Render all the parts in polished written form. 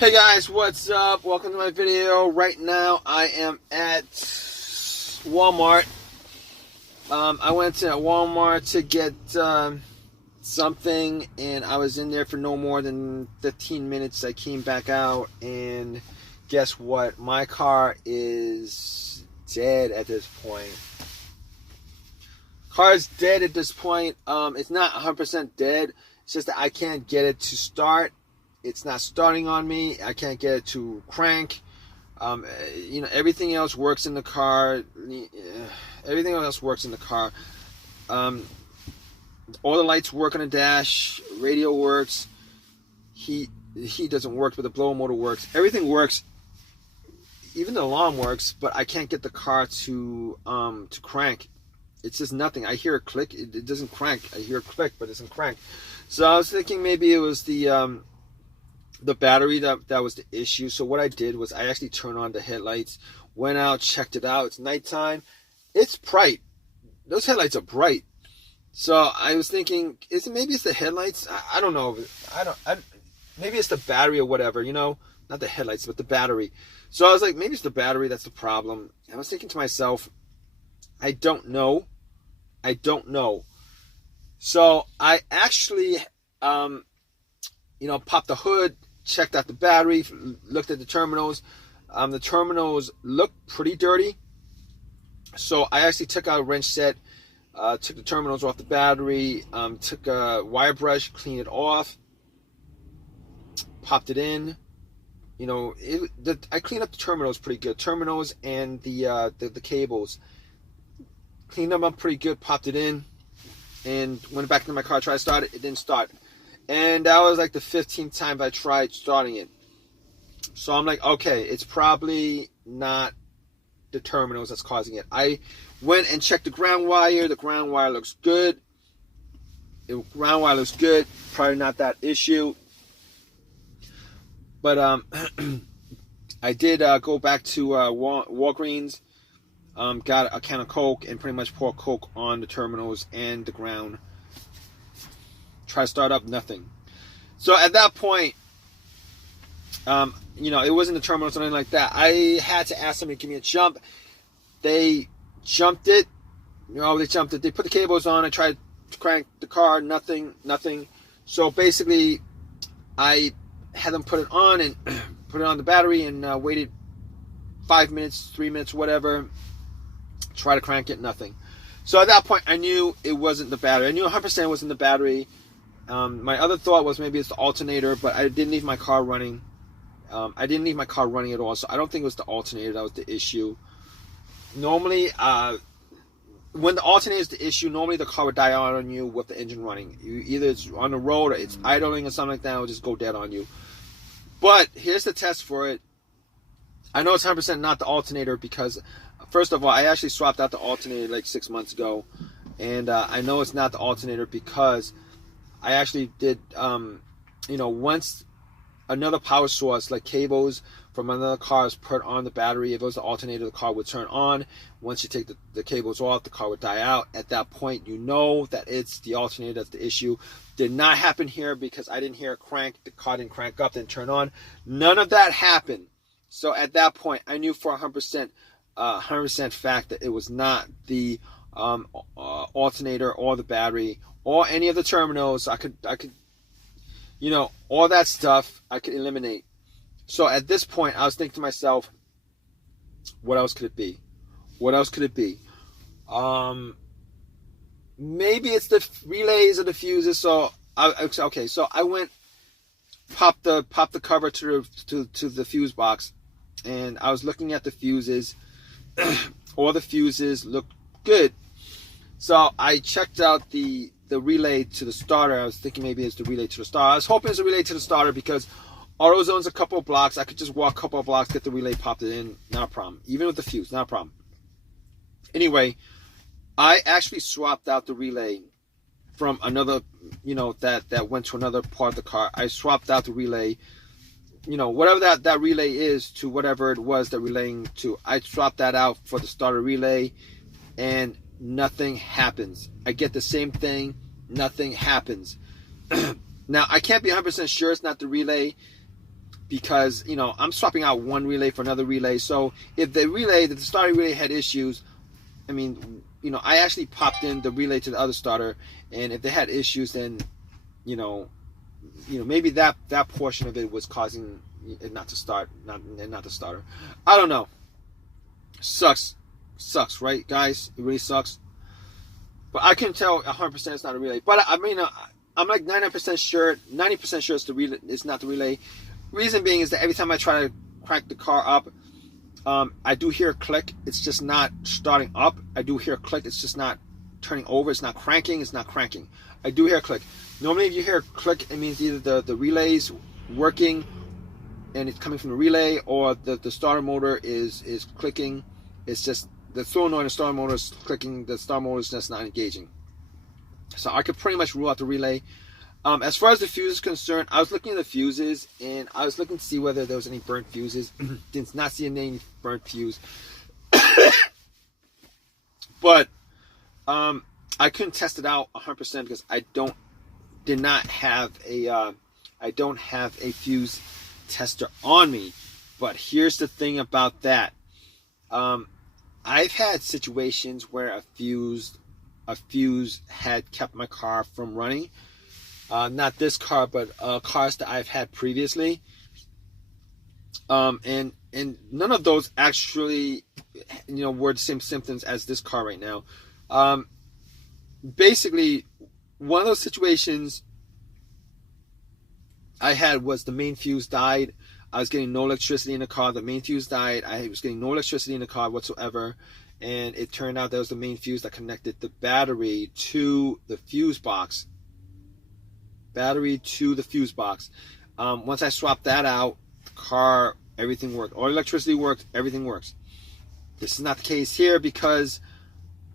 Hey guys, what's up? Welcome to my video. Right now I am at Walmart. I went to Walmart to get something, and I was in there for no more than 15 minutes. I came back out, and guess what? My car is dead at this point. Car's dead at this point. It's not 100% dead. It's just that I can't get it to start. It's not starting on me. I can't get it to crank. Everything else works in the car. Everything else works in the car. All the lights work on the dash. Radio works. Heat doesn't work, but the blower motor works. Everything works. Even the alarm works, but I can't get the car to crank. It's just nothing. I hear a click. It doesn't crank. I hear a click, but it doesn't crank. So I was thinking maybe it was the battery that was the issue. So what I did was I actually turned on the headlights, went out, checked it out. It's nighttime. It's bright. Those headlights are bright. So I was thinking, maybe it's the headlights? I don't know. Maybe it's the battery or whatever, not the headlights, but the battery. So I was like, maybe it's the battery that's the problem. I was thinking to myself, I don't know. So I actually, popped the hood, checked out the battery, looked at the terminals. The terminals look pretty dirty. So I actually took out a wrench set, took the terminals off the battery, took a wire brush, cleaned it off, popped it in. I cleaned up the terminals pretty good. Terminals and the cables. Cleaned them up pretty good, popped it in, and went back into my car, tried to start it. It didn't start. And that was like the 15th time I tried starting it. So I'm like, okay, it's probably not the terminals that's causing it. I went and checked the ground wire. The ground wire looks good. Probably not that issue. But I did go back to Walgreens. Got a can of Coke and pretty much poured Coke on the terminals and the ground. Try to start up, nothing. So at that point, it wasn't the terminals or anything like that. I had to ask somebody to give me a jump. They jumped it. They jumped it. They put the cables on. I tried to crank the car. Nothing. So basically, I had them put it on and put it on the battery and waited 5 minutes, 3 minutes, whatever. Try to crank it, nothing. So at that point, I knew it wasn't the battery. I knew 100% it wasn't the battery. My other thought was maybe it's the alternator, but I didn't leave my car running. I didn't leave my car running at all, so I don't think it was the alternator that was the issue. Normally, when the alternator is the issue, normally the car would die out on you with the engine running. Either it's on the road or it's idling or something like that, it will just go dead on you. But here's the test for it. I know it's 100% not the alternator because, first of all, I actually swapped out the alternator like 6 months ago. And I know it's not the alternator because I actually did, once another power source, like cables from another car is put on the battery, if it was the alternator, the car would turn on. Once you take the cables off, the car would die out. At that point, you know that it's the alternator that's the issue. Did not happen here because I didn't hear a crank. The car didn't crank up, didn't turn on. None of that happened. So at that point, I knew for 100% fact that it was not the alternator or the battery or any of the terminals. I could all that stuff I could eliminate. So at this point, I was thinking to myself, what else could it be? Maybe it's the relays or the fuses. So I went, popped the cover to the fuse box, and I was looking at the fuses. All the fuses looked good. So I checked out the relay to the starter. I was thinking maybe it's the relay to the starter. I was hoping it's the relay to the starter because AutoZone's a couple of blocks. I could just walk a couple of blocks, get the relay, popped it in. Not a problem. Even with the fuse, not a problem. Anyway, I actually swapped out the relay from another, that went to another part of the car. I swapped out the relay, whatever that relay is to whatever it was that relaying to. I swapped that out for the starter relay, and nothing happens. I get the same thing, nothing happens. Now, I can't be 100% sure it's not the relay. because, you know, I'm swapping out one relay for another relay. So if the starter relay had issues, I mean, you know, I actually popped in the relay to the other starter, and if they had issues, then, you know, maybe that portion of it was causing it not to start, not the starter. I don't know. Sucks, right, guys? It really sucks. But I can tell 100% it's not a relay. But I mean, I'm like 90% sure it's the relay. It's not the relay. Reason being is that every time I try to crank the car up, I do hear a click. It's just not starting up. I do hear a click. It's just not turning over. It's not cranking. It's not cranking. I do hear a click. Normally, if you hear a click, it means either the relay's working and it's coming from the relay, or the starter motor is clicking. It's just the solenoid and the starter motor is clicking. The starter motor is just not engaging. So I could pretty much rule out the relay. As far as the fuse is concerned, I was looking at the fuses, and I was looking to see whether there was any burnt fuses. Did not see any burnt fuse. But I couldn't test it out 100% because I don't have a fuse tester on me. But here's the thing about that. I've had situations where a fuse had kept my car from running. Not this car, but cars that I've had previously. And none of those actually, were the same symptoms as this car right now. Basically, one of those situations I had was the main fuse died. I was getting no electricity in the car. The main fuse died. I was getting no electricity in the car whatsoever. And it turned out that was the main fuse that connected the battery to the fuse box. Once I swapped that out, the car, everything worked. All electricity worked. Everything works. This is not the case here because,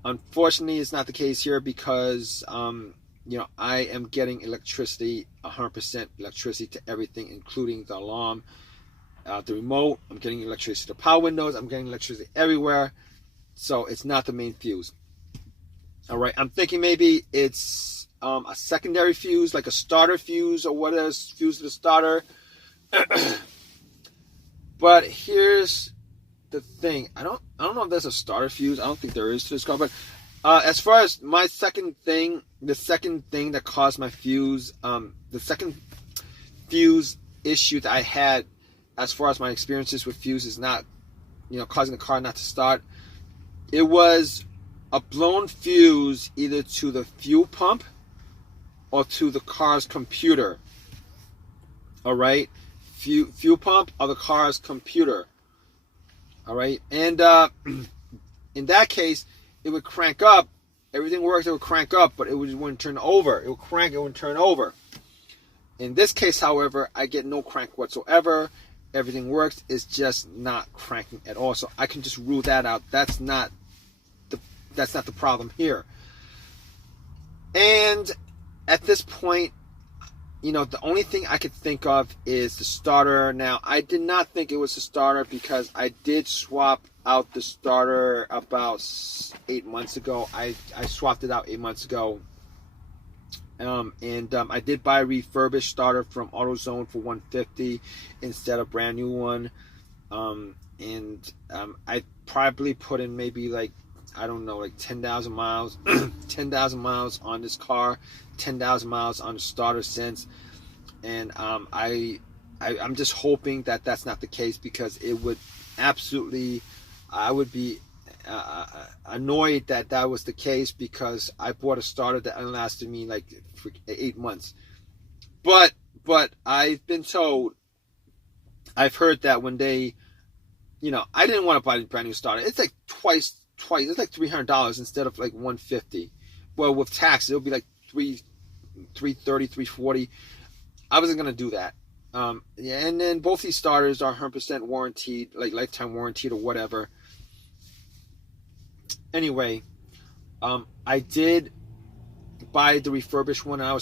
unfortunately, it's not the case here because, I am getting electricity, 100% electricity to everything, including the alarm, the remote. I'm getting electricity to power windows. I'm getting electricity everywhere. So it's not the main fuse. All right. I'm thinking maybe it's a secondary fuse, like a starter fuse or whatever, fuse to the starter. But here's the thing. I don't know if there's a starter fuse. I don't think there is to this car. But as far as my the second thing that caused my fuse, the second fuse issue that I had, as far as my experiences with fuse, is not, causing the car not to start. It was a blown fuse either to the fuel pump or to the car's computer. All right, fuel pump or the car's computer. All right, and in that case, it would crank up. Everything worked. It would crank up, but it wouldn't turn over. It would crank. It wouldn't turn over. In this case, however, I get no crank whatsoever. Everything works. It's just not cranking at all. So I can just rule that out. That's not the problem here. And at this point, the only thing I could think of is the starter. Now, I did not think it was the starter because I did swap out the starter about 8 months ago. I swapped it out 8 months ago. I did buy a refurbished starter from AutoZone for $150 instead of brand new one. I probably put in maybe like 10,000 miles, 10,000 miles on this car, 10,000 miles on the starter since. And I'm just hoping that that's not the case, because it would absolutely, I would be annoyed that was the case, because I bought a starter that lasted me like for 8 months. But I've been told, I've heard that when they, I didn't want to buy a brand new starter. It's like twice. It's like $300 instead of like $150. Well, with tax, it'll be like $330, $340. I wasn't gonna do that. And then both these starters are 100% warranted, like lifetime warranted or whatever. Anyway, I did buy the refurbished one. I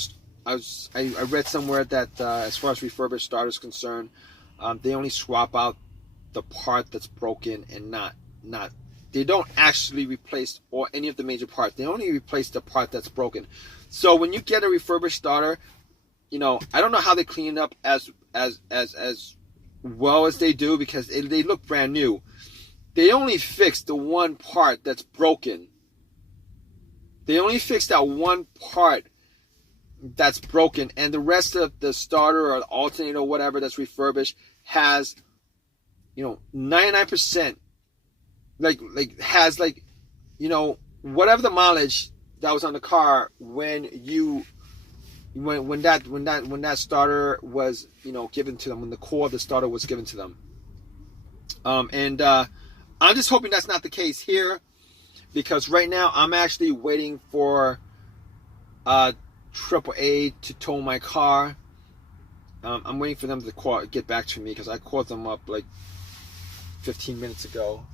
read somewhere that as far as refurbished starters concerned, they only swap out the part that's broken and not. They don't actually replace any of the major parts. They only replace the part that's broken. So when you get a refurbished starter, I don't know how they clean it up as well as they do, because they look brand new. They only fixed the one part that's broken. They only fixed that one part that's broken, and the rest of the starter or the alternator or whatever that's refurbished has, 99%, has whatever the mileage that was on the car when that starter was given to them, when the core of the starter was given to them. And I'm just hoping that's not the case here, because right now I'm actually waiting for AAA to tow my car. I'm waiting for them to get back to me, because I called them up like 15 minutes ago.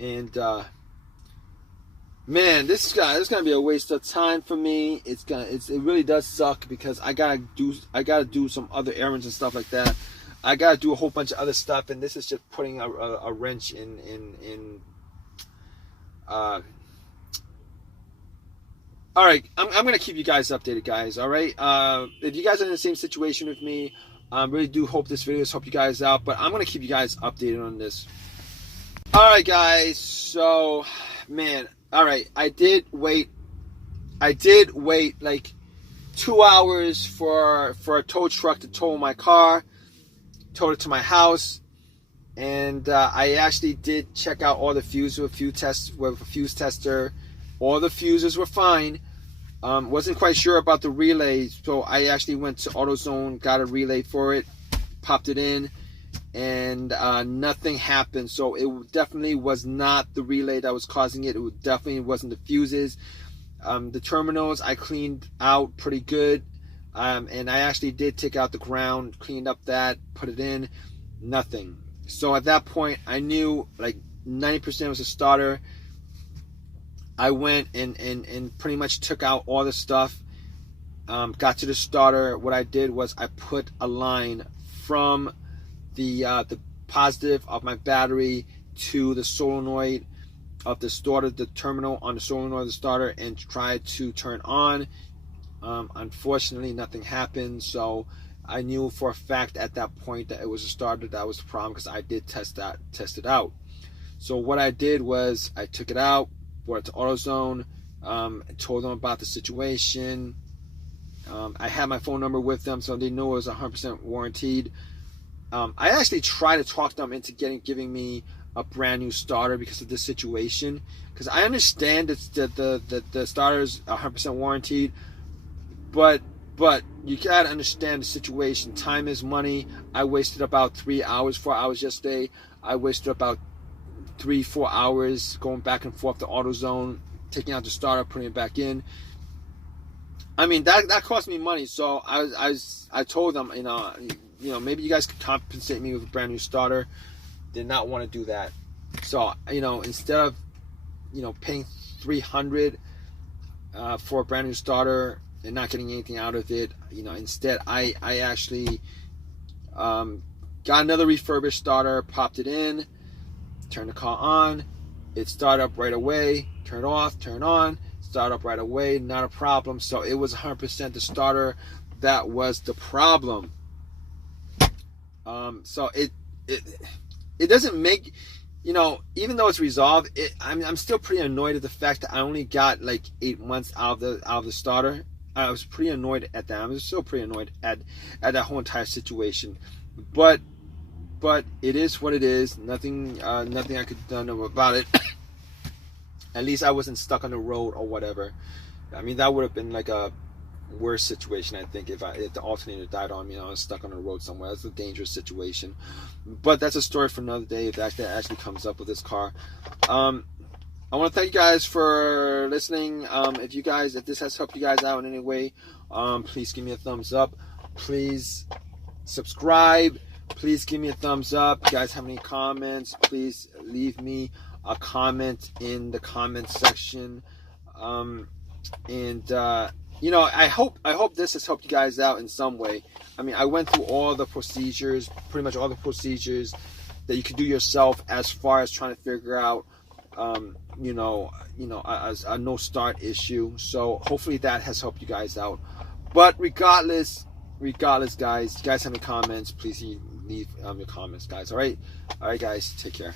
And man, this is gonna be a waste of time for me. It really does suck, because I gotta do some other errands and stuff like that. I gotta do a whole bunch of other stuff, and this is just putting a wrench in. All right, I'm gonna keep you guys updated, guys. All right, if you guys are in the same situation with me, I really do hope this video has helped you guys out. But I'm gonna keep you guys updated on this. All right, guys. So, man. All right, I did wait like 2 hours for a tow truck to tow my car, towed it to my house, and I actually did check out all the fuses with a fuse tester. All the fuses were fine. Wasn't quite sure about the relay, so I actually went to AutoZone, got a relay for it, popped it in, and nothing happened. So it definitely was not the relay that was causing it. It definitely wasn't the fuses. The terminals I cleaned out pretty good, and I actually did take out the ground, cleaned up that, put it in, nothing. So at that point I knew like 90% was a starter. I went and pretty much took out all the stuff, got to the starter. What I did was I put a line from the positive of my battery to the solenoid of the starter, the terminal on the solenoid of the starter, and tried to turn on. Unfortunately, nothing happened. So I knew for a fact at that point that it was a starter that was the problem, because I did test it out. So what I did was I took it out, brought it to AutoZone, told them about the situation. I had my phone number with them, so they knew it was 100% warranted. I actually tried to talk them into giving me a brand new starter because of this situation. Because I understand that the starter is 100% warranted, but you gotta understand the situation. Time is money. I wasted about 4 hours yesterday. I wasted about 3-4 hours going back and forth to AutoZone, taking out the starter, putting it back in. I mean, that cost me money. So I told them, maybe you guys could compensate me with a brand new starter. Did not want to do that. So, instead of, paying $300 for a brand new starter and not getting anything out of it, instead I actually got another refurbished starter, popped it in, turned the car on, it started up right away, turn off, turn on, start up right away, not a problem. So it was 100% the starter that was the problem. So it doesn't make, even though it's resolved, I'm still pretty annoyed at the fact that I only got like 8 months out of the starter. I was pretty annoyed at that. I was still pretty annoyed at that whole entire situation. But it is what it is. Nothing I could have done about it. At least I wasn't stuck on the road or whatever. I mean, that would have been like a worse situation, I think, if the alternator died on me and I was stuck on the road somewhere. That's a dangerous situation. But that's a story for another day if that actually comes up with this car. I want to thank you guys for listening. If this has helped you guys out in any way, please give me a thumbs up. Please subscribe. Please give me a thumbs up. If you guys have any comments, please leave me a comment in the comment section. I hope this has helped you guys out in some way. I mean, I went through all the procedures, pretty much all the procedures that you could do yourself as far as trying to figure out, a no start issue. So hopefully that has helped you guys out. But regardless, regardless, guys, you guys have any comments, please leave your comments, guys. All right, guys, take care.